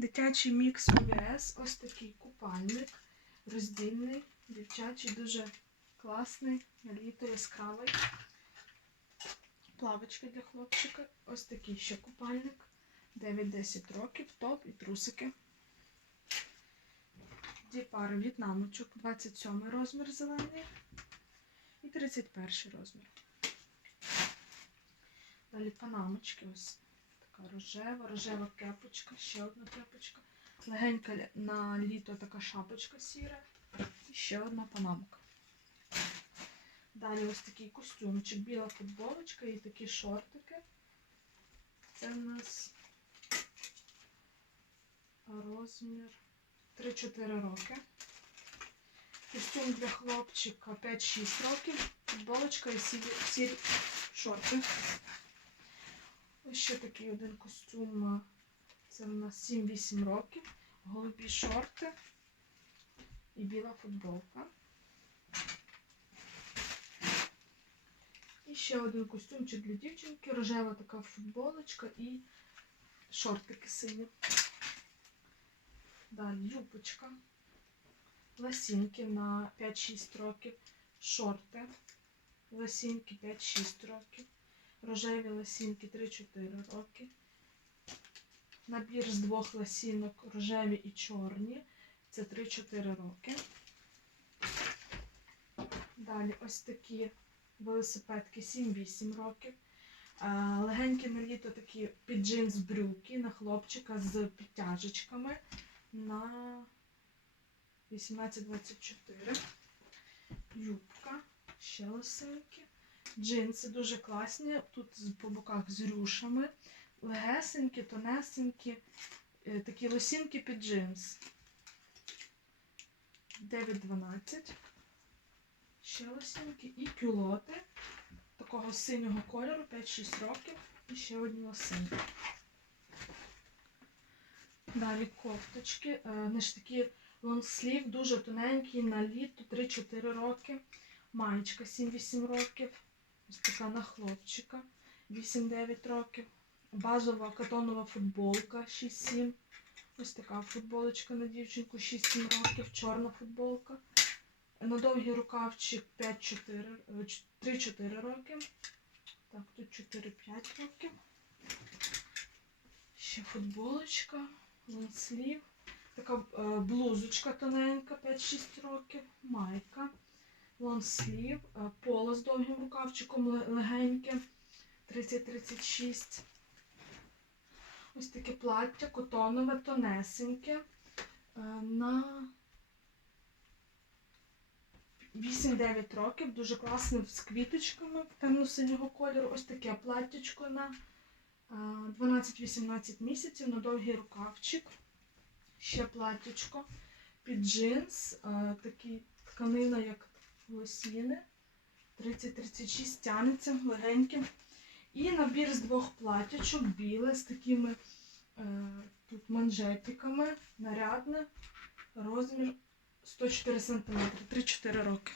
Дитячий мікс ОВС. Ось такий купальник. Роздільний, дівчачий, дуже класний, на літо яскравий. Плавочка для хлопчика. Ось такий ще купальник. 9-10 років, топ і трусики. Дві пари в'єтнамочок, 27 розмір зелений і 31 розмір. Далі панамочки, ось така рожева, рожева кепочка, ще одна кепочка. Легенька на літо така шапочка сіра. І ще одна панамка. Далі ось такий костюмчик, біла футболочка і такі шортики. Це в нас розмір 3-4 роки. Костюм для хлопчика 5-6 років, футболочка і сірі, шорти. Ще такий один костюм. Це в нас 7-8 років. Голубі шорти і біла футболка. І ще один костюмчик для дівчинки, рожева така футболочка і шортики сині. Далі юбочка, ласінки на 5-6 років, шорти, ласінки 5-6 років, рожеві ласінки 3-4 роки. Набір з двох ласінок рожеві і чорні. Це 3-4 роки. Далі ось такі велосипедки 7-8 років. Легенькі на літо такі під джинс брюки на хлопчика з підтяжечками на 18-24. Юбка, ще лосинки. Джинси дуже класні. Тут по боках з рюшами. Легесенькі, тонесенькі, е, такі лосінки під джинс. 9-12. Ще лосинки. І кюлоти такого синього кольору, 5-6 років. І ще одні лосинки. Далі кофточки. Е, Вони ж такі лонгслів, дуже тоненькі, на літо 3-4 роки. Маєчка 7-8 років. Ось така на хлопчика 8-9 років. Базова катонова футболка 6-7. Ось така футболочка на дівчинку 6-7 років, чорна футболка. На довгий рукавчик 5-4, е, 3-4 роки. Так, тут 4-5 років. Ще футболочка, лонслів. Така е, блузочка тоненька, 5-6 років, майка, лонслів, е, поло з довгим рукавчиком легеньке, 30-36. Ось таке плаття котонове, тонесеньке. е, На 8-9 років, дуже класне з квіточками темно-синього кольору. Ось таке платтячко на е, 12-18 місяців, на довгий рукавчик. Ще платтячко під джинс, е, такий тканина, як лосіни. 30-36 тянеться легеньким. І набір з двох платячок, біле, з такими е, тут манжетиками, нарядне, розмір 104 см, 3-4 роки.